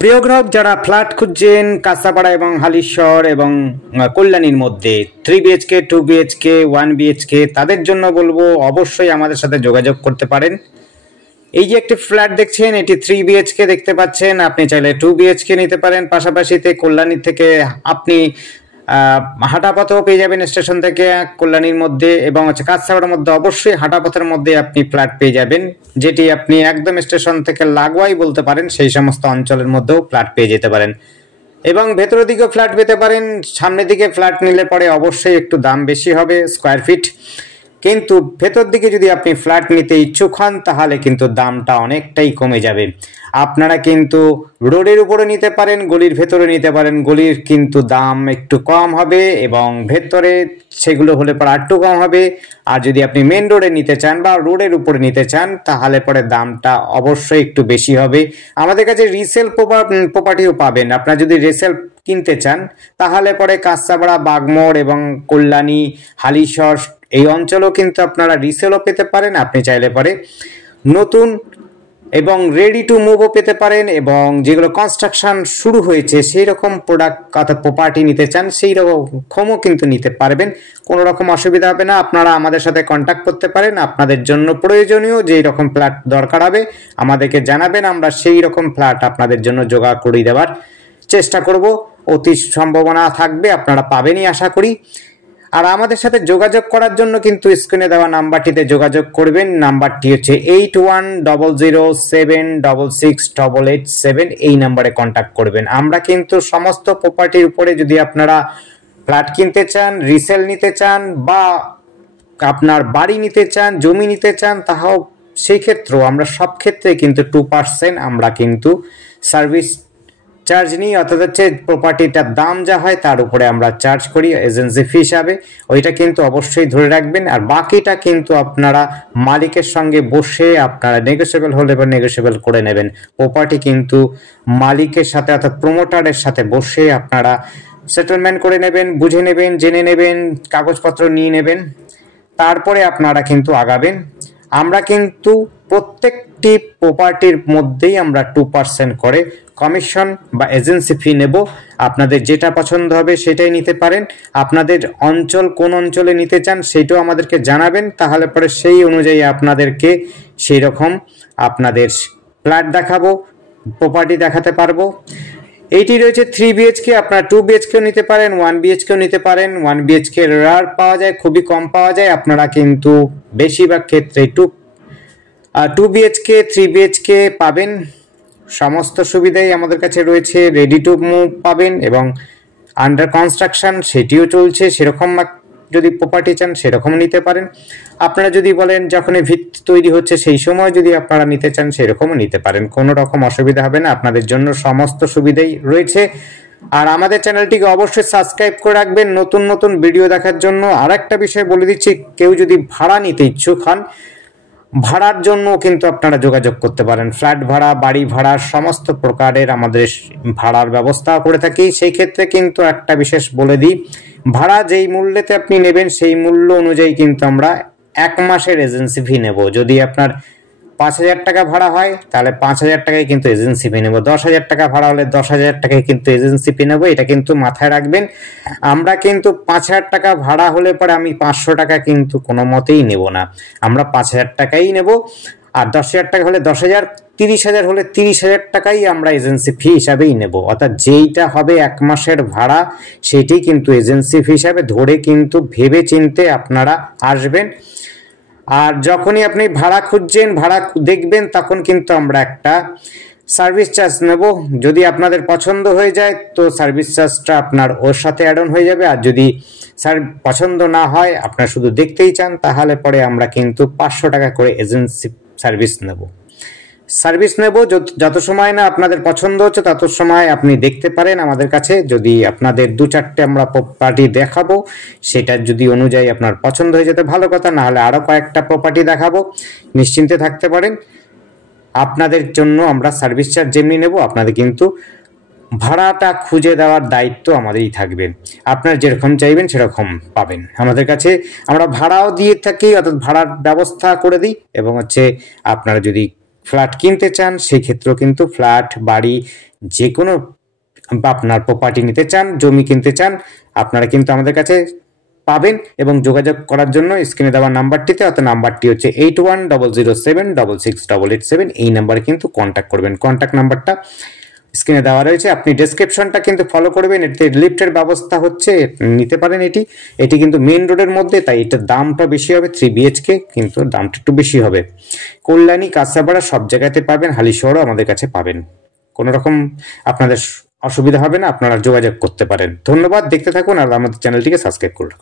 প্রিয় গ্রাহক যারা ফ্ল্যাট খুঁজছেন কাঁচাপাড়া এবং হালিশহর এবং কল্যাণীর মধ্যে 3 বিএইচকে 2 বিএইচকে 1 বিএইচকে তাদের জন্য বলবো অবশ্যই আমাদের সাথে যোগাযোগ করতে পারেন। এই যে একটি ফ্ল্যাট দেখছেন এটি 3 বিএইচকে দেখতে পাচ্ছেন, আপনি চাইলে 2 বিএইচকে নিতে পারেন। পাশাপাশিতে কল্যাণী থেকে আপনি হাঁটা পথেও পেয়ে যাবেন স্টেশন থেকে কল্যাণীর মধ্যে, এবং কাঁচাপাড়ার মধ্যে অবশ্যই হাঁটা পথের মধ্যে আপনি ফ্ল্যাট পেয়ে যাবেন, যেটি আপনি একদম স্টেশন থেকে লাগোয়াই বলতে পারেন সেই সমস্ত অঞ্চলের মধ্যেও ফ্ল্যাট পেয়ে যেতে পারেন। এবং ভেতরের দিকেও ফ্ল্যাট পেতে পারেন। সামনের দিকে ফ্ল্যাট নিলে পরে অবশ্যই একটু দাম বেশি হবে স্কোয়ার ফিট, কিন্তু ভেতর দিকে যদি আপনি ফ্ল্যাট নিতে ইচ্ছুক হন তাহলে কিন্তু দামটা অনেকটাই কমে যাবে। আপনারা কিন্তু রোডের উপরে নিতে পারেন, গলির ভেতরে নিতে পারেন, গলির কিন্তু দাম একটু কম হবে এবং ভেতরে সেগুলো হলে পরে একটু কম হবে। আর যদি আপনি মেন রোডে নিতে চান বা রোডের উপরে নিতে চান তাহলে পরে দামটা অবশ্যই একটু বেশি হবে। আমাদের কাছে রিসেল প্রপার্টিও পাবেন। আপনারা যদি রিসেল কিনতে চান তাহলে পরে কাঁচাপাড়া, বাগমোড় এবং কল্যাণী, হালিশহর এই অঞ্চলেও কিন্তু আপনারা রিসেলও পেতে পারেন। আপনি চাইলে পরে নতুন এবং রেডি টু মুভও পেতে পারেন, এবং যেগুলো কনস্ট্রাকশন শুরু হয়েছে সেই রকম প্রোডাক্ট অর্থাৎ প্রপার্টি নিতে চান সেই রকমও কিন্তু নিতে পারবেন, কোনো রকম অসুবিধা হবে না। আপনারা আমাদের সাথে কন্ট্যাক্ট করতে পারেন। আপনাদের জন্য প্রয়োজনীয় যেই রকম ফ্ল্যাট দরকার হবে আমাদেরকে জানাবেন, আমরা সেই রকম ফ্ল্যাট আপনাদের জন্য জোগাড় করে দেওয়ার চেষ্টা করব। অতি সম্ভাবনা থাকবে, আপনারা পাবেনই আশা করি। আর আমাদের সাথে যোগাযোগ করার জন্য কিন্তু স্ক্রিনে দেওয়া নাম্বারটিতে যোগাযোগ করবেন। নাম্বারটি হচ্ছে 8100766887। এই নাম্বারে কন্ট্যাক্ট করবেন। আমরা কিন্তু সমস্ত প্রপার্টির উপরে, যদি আপনারা ফ্ল্যাট কিনতে চান, রিসেল নিতে চান বা আপনার বাড়ি নিতে চান, জমি নিতে চান, তাও সেই ক্ষেত্রেও আমরা সব ক্ষেত্রে কিন্তু 2% আমরা কিন্তু সার্ভিস চার্জ নিই, অর্থাৎ হচ্ছে প্রপার্টিটার দাম যা হয় তার উপরে আমরা চার্জ করি এজেন্সি ফি হিসাবে। ওইটা কিন্তু অবশ্যই ধরে রাখবেন। আর বাকিটা কিন্তু আপনারা মালিকের সঙ্গে বসে আপনারা নেগোসিয়েবল হলে বা নেগোসিয়েবল করে নেবেন। প্রপার্টি কিন্তু মালিকের সাথে অর্থাৎ প্রমোটারের সাথে বসে আপনারা সেটেলমেন্ট করে নেবেন, বুঝে নেবেন, জেনে নেবেন, কাগজপত্র নিয়ে নেবেন, তারপরে আপনারা কিন্তু আগাবেন। আমরা কিন্তু প্রত্যেকটি প্রপার্টির মধ্যেই আমরা 2% করে কমিশন বা এজেন্সি ফি নেব। আপনাদের যেটা পছন্দ হবে সেটাই নিতে পারেন। আপনাদের অঞ্চল কোন অঞ্চলে নিতে চান সেটাও আমাদেরকে জানাবেন, তাহলে পরে সেই অনুযায়ী আপনাদেরকে সেই রকম আপনাদের ফ্ল্যাট দেখাবো, প্রপার্টি দেখাতে পারবো। এইটি রয়েছে 3 বিএইচকে। আপনারা 2 বিএইচকেও নিতে পারেন, 1 বিএইচকেও নিতে পারেন। 1 বিএইচকে রেয়ার পাওয়া যায়, খুবই কম পাওয়া যায়। আপনারা কিন্তু বেশিরভাগ ক্ষেত্রে 2 বিএইচকে 3 বিএইচকে পাবেন। সমস্ত সুবিধাই আমাদের কাছে রয়েছে। রেডি টু মুভ পাবেন এবং আন্ডার কনস্ট্রাকশন সেটিও চলছে। সেরকম যদি প্রপার্টি চান সেরকম নিতে পারেন। আপনারা যদি বলেন যখন ভিত্তি তৈরি হচ্ছে সেই সময় যদি আপনারা নিতে চান সেরকমও নিতে পারেন, কোনো রকম অসুবিধা হবে না। আপনাদের জন্য সমস্ত সুবিধাই রয়েছে। আর আমাদের চ্যানেলটিকে অবশ্যই সাবস্ক্রাইব করে রাখবেন নতুন নতুন ভিডিও দেখার জন্য। আর একটা বিষয় বলে দিচ্ছি, কেউ যদি ভাড়া নিতে ইচ্ছুক হন, ভাড়ার জন্য কিন্তু আপনারা যোগাযোগ করতে পারেন। ফ্ল্যাট ভাড়া, বাড়ি ভাড়া, সমস্ত প্রকারের আমাদের ভাড়ার ব্যবস্থা করে থাকি। সেই ক্ষেত্রে কিন্তু একটা বিশেষ বলে দিই, ভাড়া যেই মূল্যেতে আপনি নেবেন সেই মূল্য অনুযায়ী কিন্তু আমরা 1 মাসের এজেন্সি ফি নেব। যদি আপনার 5,000 টাকা ভাড়া হয় তাহলে 5,000 টাকায় কিন্তু এজেন্সি ফি নেব। 10,000 টাকা ভাড়া হলে 10,000 টাকায় কিন্তু এজেন্সি ফি নেব। এটা কিন্তু মাথায় রাখবেন। আমরা কিন্তু 5,000 টাকা ভাড়া হলে পরে আমি 500 টাকা কিন্তু কোনো মতেই নেব না। আমরা 5,000 টাকাই নেব। আর 10,000 টাকা হলে 10,000, 30,000 হলে 30,000 টাকাই আমরা এজেন্সি ফি হিসাবেই নেব। অর্থাৎ যেইটা হবে 1 মাসের ভাড়া সেটি কিন্তু এজেন্সি ফি হিসাবে ধরে কিন্তু ভেবে চিনতে আপনারা আসবেন। আর যখনই আপনি ভাড়া খুঁজছেন, ভাড়া দেখবেন, তখন কিন্তু আমরা একটা সার্ভিস চার্জ নেব। যদি আপনাদের পছন্দ হয়ে যায় তো সার্ভিস চার্জটা আপনার ওর সাথে অ্যাড অন হয়ে যাবে। আর যদি পছন্দ না হয়, আপনারা শুধু দেখতেই চান, তাহলে পরে আমরা কিন্তু 500 টাকা করে এজেন্সি সার্ভিস নেব। যত সময় না আপনাদের পছন্দ হচ্ছে তত সময় আপনি দেখতে পারেন আমাদের কাছে। যদি আপনাদের 2-4টে আমরা প্রপার্টি দেখাবো, সেটা যদি অনুযায়ী আপনার পছন্দ হয়ে যেতে ভালো কথা, না হলে আরও কয়েকটা প্রপার্টি দেখাবো, নিশ্চিন্তে থাকতে পারেন। আপনাদের জন্য আমরা সার্ভিস চার্জ যেমনি নেব, আপনাদের কিন্তু ভাড়াটা খুঁজে দেওয়ার দায়িত্ব আমাদেরই থাকবে। আপনারা যেরকম চাইবেন সেরকম পাবেন আমাদের কাছে। আমরা ভাড়াও দিয়ে থাকি, অর্থাৎ ভাড়ার ব্যবস্থা করে দিই। এবং আপনারা যদি ফ্ল্যাট কিনতে চান সেই ক্ষেত্রেও কিন্তু ফ্ল্যাট, বাড়ি যে কোনো আপনার প্রপার্টি নিতে চান, জমি কিনতে চান, আপনারা কিন্তু আমাদের কাছে পাবেন। এবং যোগাযোগ করার জন্য স্ক্রিনে দেওয়া নাম্বারটিতে, অর্থাৎ নাম্বারটি হচ্ছে 8100768887, এই নাম্বারে কিন্তু কন্ট্যাক্ট করবেন। কন্ট্যাক্ট নাম্বারটা স্ক্রিনে দেওয়া রয়েছে, আপনি ডেসক্রিপশনটা কিন্তু ফলো করবেন। এতে লিফটের ব্যবস্থা হচ্ছে, নিতে পারেন। এটি কিন্তু মেইন রোডের মধ্যে, তাই এটার দামটা বেশি হবে। 3 BHK কিন্তু দামটা একটু বেশি হবে। কল্যাণী, কাঁচরাপাড়া সব জায়গাতে পাবেন, হালিশহরও আমাদের কাছে পাবেন। কোনো রকম আপনাদের অসুবিধা হবে না, আপনারা যোগাযোগ করতে পারেন। ধন্যবাদ, দেখতে থাকুন আর আমাদের চ্যানেলটিকে সাবস্ক্রাইব করুন।